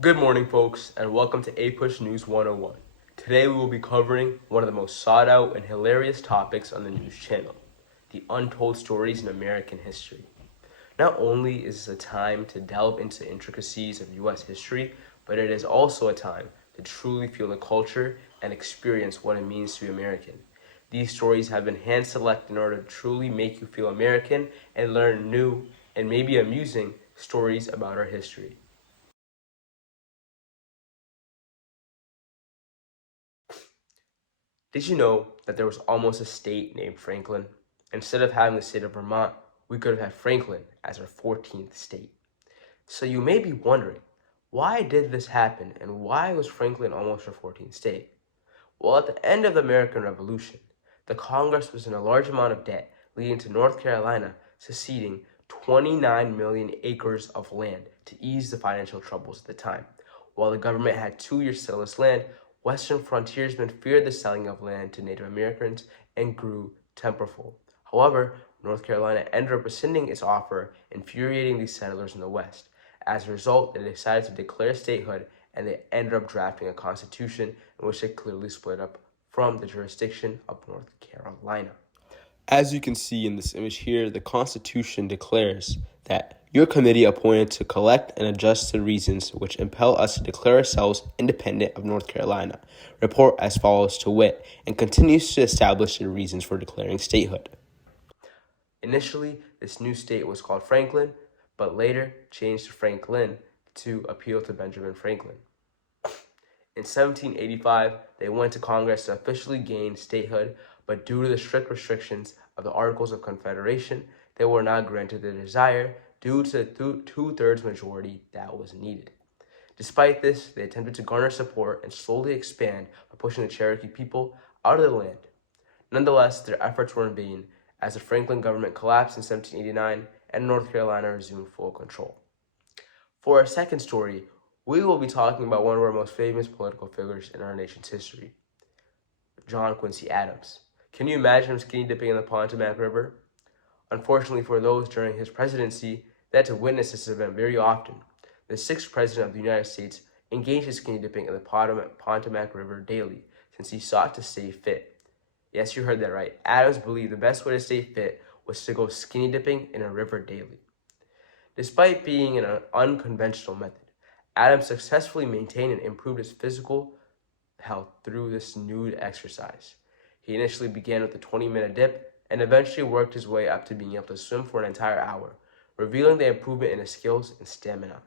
Good morning, folks, and welcome to APUSH News 101. Today we will be covering one of the most sought out and hilarious topics on the news channel, the untold stories in American history. Not only is this a time to delve into the intricacies of U.S. history, but it is also a time to truly feel the culture and experience what it means to be American. These stories have been hand-selected in order to truly make you feel American and learn new and maybe amusing stories about our history. Did you know that there was almost a state named Franklin? Instead of having the state of Vermont, we could have had Franklin as our 14th state. So you may be wondering, why did this happen and why was Franklin almost our 14th state? Well, at the end of the American Revolution, the Congress was in a large amount of debt, leading to North Carolina seceding 29 million acres of land to ease the financial troubles at the time. While the government had 2 years to sell this land, Western frontiersmen feared the selling of land to Native Americans and grew temperful. However, North Carolina ended up rescinding its offer, infuriating these settlers in the West. As a result, they decided to declare statehood and they ended up drafting a constitution in which they clearly split up from the jurisdiction of North Carolina. As you can see in this image here, the Constitution declares that your committee appointed to collect and adjust the reasons which impel us to declare ourselves independent of North Carolina report as follows to wit, and continues to establish the reasons for declaring statehood. Initially, this new state was called Franklin, but later changed to Franklin to appeal to Benjamin Franklin. In 1785, they went to Congress to officially gain statehood, but due to the strict restrictions of the Articles of Confederation, they were not granted their desire due to the two-thirds majority that was needed. Despite this, they attempted to garner support and slowly expand by pushing the Cherokee people out of the land. Nonetheless, their efforts were in vain, as the Franklin government collapsed in 1789 and North Carolina resumed full control. For our second story, we will be talking about one of our most famous political figures in our nation's history, John Quincy Adams. Can you imagine him skinny dipping in the Potomac River? Unfortunately for those during his presidency, they had to witness this event very often. The sixth president of the United States engaged in skinny dipping in the Potomac River daily, since he sought to stay fit. Yes, you heard that right. Adams believed the best way to stay fit was to go skinny dipping in a river daily. Despite being an unconventional method, Adams successfully maintained and improved his physical health through this nude exercise. He initially began with a 20-minute dip and eventually worked his way up to being able to swim for an entire hour, revealing the improvement in his skills and stamina.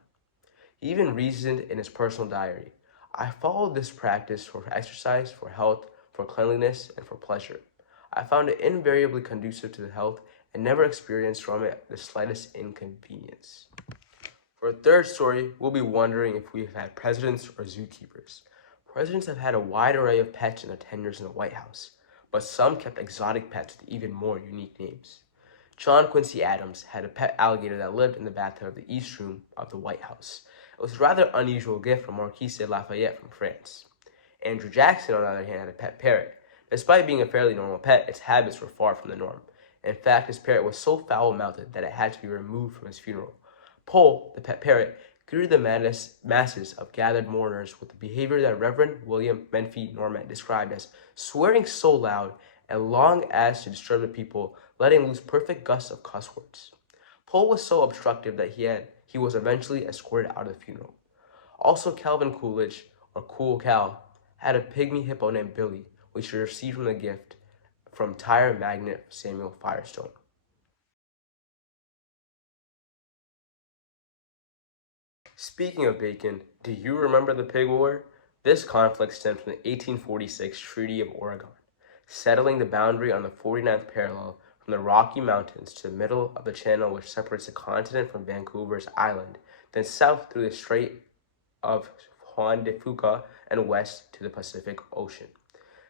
He even reasoned in his personal diary, "I followed this practice for exercise, for health, for cleanliness, and for pleasure. I found it invariably conducive to the health and never experienced from it the slightest inconvenience." For our third story, we'll be wondering if we've had presidents or zookeepers. Presidents have had a wide array of pets in their tenures in the White House, but some kept exotic pets with even more unique names. John Quincy Adams had a pet alligator that lived in the bathtub of the East Room of the White House. It was a rather unusual gift from Marquis de Lafayette from France. Andrew Jackson, on the other hand, had a pet parrot. Despite being a fairly normal pet, its habits were far from the norm. In fact, his parrot was so foul-mouthed that it had to be removed from his funeral. Poe, the pet parrot, greeted the masses of gathered mourners with the behavior that Reverend William Menfee Norman described as swearing so loud and long as to disturb the people, letting loose perfect gusts of cuss words. Poe was so obstructive that he was eventually escorted out of the funeral. Also, Calvin Coolidge, or Cool Cal, had a pygmy hippo named Billy, which he received from a gift from tire magnate Samuel Firestone. Speaking of bacon, do you remember the Pig War? This conflict stemmed from the 1846 Treaty of Oregon, settling the boundary on the 49th parallel from the Rocky Mountains to the middle of the channel which separates the continent from Vancouver's island, then south through the Strait of Juan de Fuca and west to the Pacific Ocean.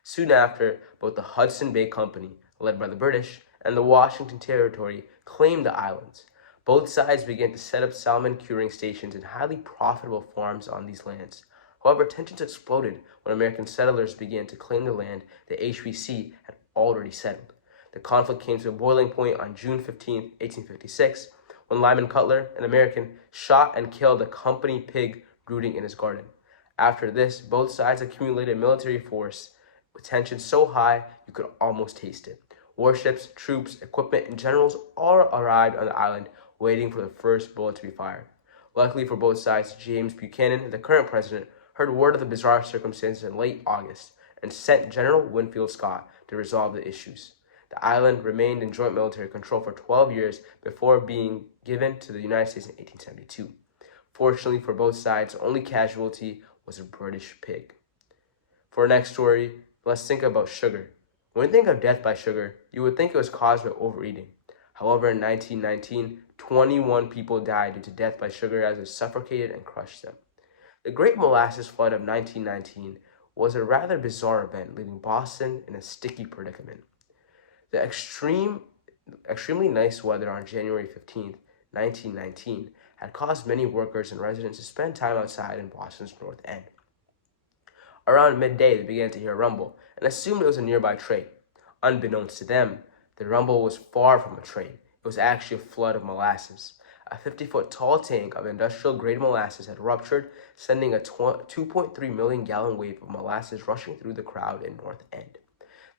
Soon after, both the Hudson Bay Company, led by the British, and the Washington Territory claimed the islands. Both sides began to set up salmon curing stations and highly profitable farms on these lands. However, tensions exploded when American settlers began to claim the land the HBC had already settled. The conflict came to a boiling point on June 15, 1856, when Lyman Cutler, an American, shot and killed a company pig brooding in his garden. After this, both sides accumulated military force with tension so high you could almost taste it. Warships, troops, equipment, and generals all arrived on the island waiting for the first bullet to be fired. Luckily for both sides, James Buchanan, the current president, heard word of the bizarre circumstances in late August and sent General Winfield Scott to resolve the issues. The island remained in joint military control for 12 years before being given to the United States in 1872. Fortunately for both sides, the only casualty was a British pig. For our next story, let's think about sugar. When you think of death by sugar, you would think it was caused by overeating. However, in 1919, 21 people died due to death by sugar as it suffocated and crushed them. The Great Molasses Flood of 1919 was a rather bizarre event, leaving Boston in a sticky predicament. The extremely nice weather on January 15th, 1919, had caused many workers and residents to spend time outside in Boston's North End. Around midday, they began to hear a rumble and assumed it was a nearby train. Unbeknownst to them, the rumble was far from a train. It was actually a flood of molasses. A 50-foot tall tank of industrial-grade molasses had ruptured, sending a 2.3 million gallon wave of molasses rushing through the crowd in North End.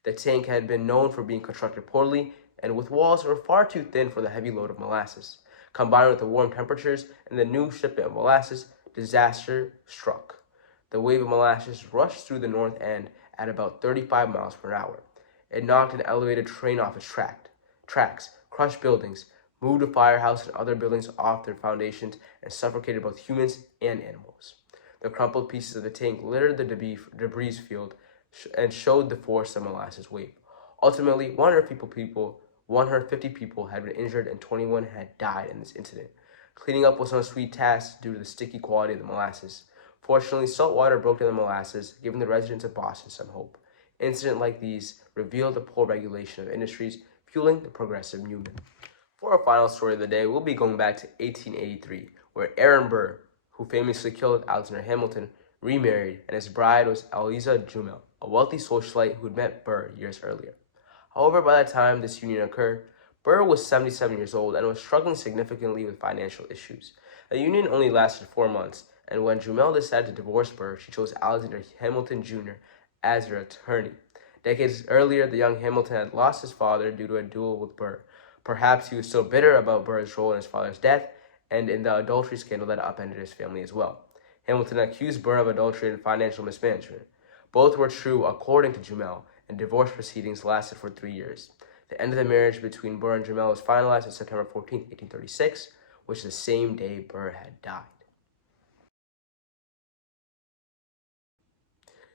The tank had been known for being constructed poorly and with walls that were far too thin for the heavy load of molasses. Combined with the warm temperatures and the new shipment of molasses, disaster struck. The wave of molasses rushed through the North End at about 35 miles per hour. It knocked an elevated train off its tracks, crushed buildings, moved a firehouse and other buildings off their foundations, and suffocated both humans and animals. The crumpled pieces of the tank littered the debris field and showed the force of the molasses wave. Ultimately, 150 people had been injured and 21 had died in this incident. Cleaning up was no sweet task due to the sticky quality of the molasses. Fortunately, salt water broke down the molasses, giving the residents of Boston some hope. Incidents like these revealed the poor regulation of industries, fueling the progressive movement. For our final story of the day, we'll be going back to 1883, where Aaron Burr, who famously killed Alexander Hamilton, remarried, and his bride was Eliza Jumel, a wealthy socialite who had met Burr years earlier. However, by the time this union occurred, Burr was 77 years old and was struggling significantly with financial issues. The union only lasted 4 months, and when Jumel decided to divorce Burr, she chose Alexander Hamilton Jr. as her attorney. Decades earlier, the young Hamilton had lost his father due to a duel with Burr. Perhaps he was still bitter about Burr's role in his father's death and in the adultery scandal that upended his family as well. Hamilton accused Burr of adultery and financial mismanagement. Both were true according to Jumel, and divorce proceedings lasted for 3 years. The end of the marriage between Burr and Jumel was finalized on September 14, 1836, which is the same day Burr had died.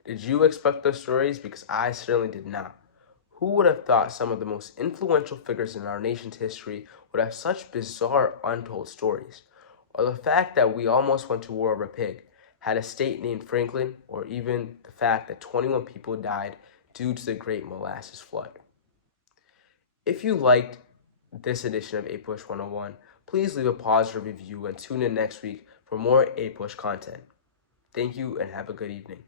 Did you expect those stories? Because I certainly did not. Who would have thought some of the most influential figures in our nation's history would have such bizarre, untold stories? Or the fact that we almost went to war over a pig, had a state named Franklin, or even the fact that 21 people died due to the Great Molasses Flood. If you liked this edition of APUSH 101, please leave a positive review and tune in next week for more APUSH content. Thank you and have a good evening.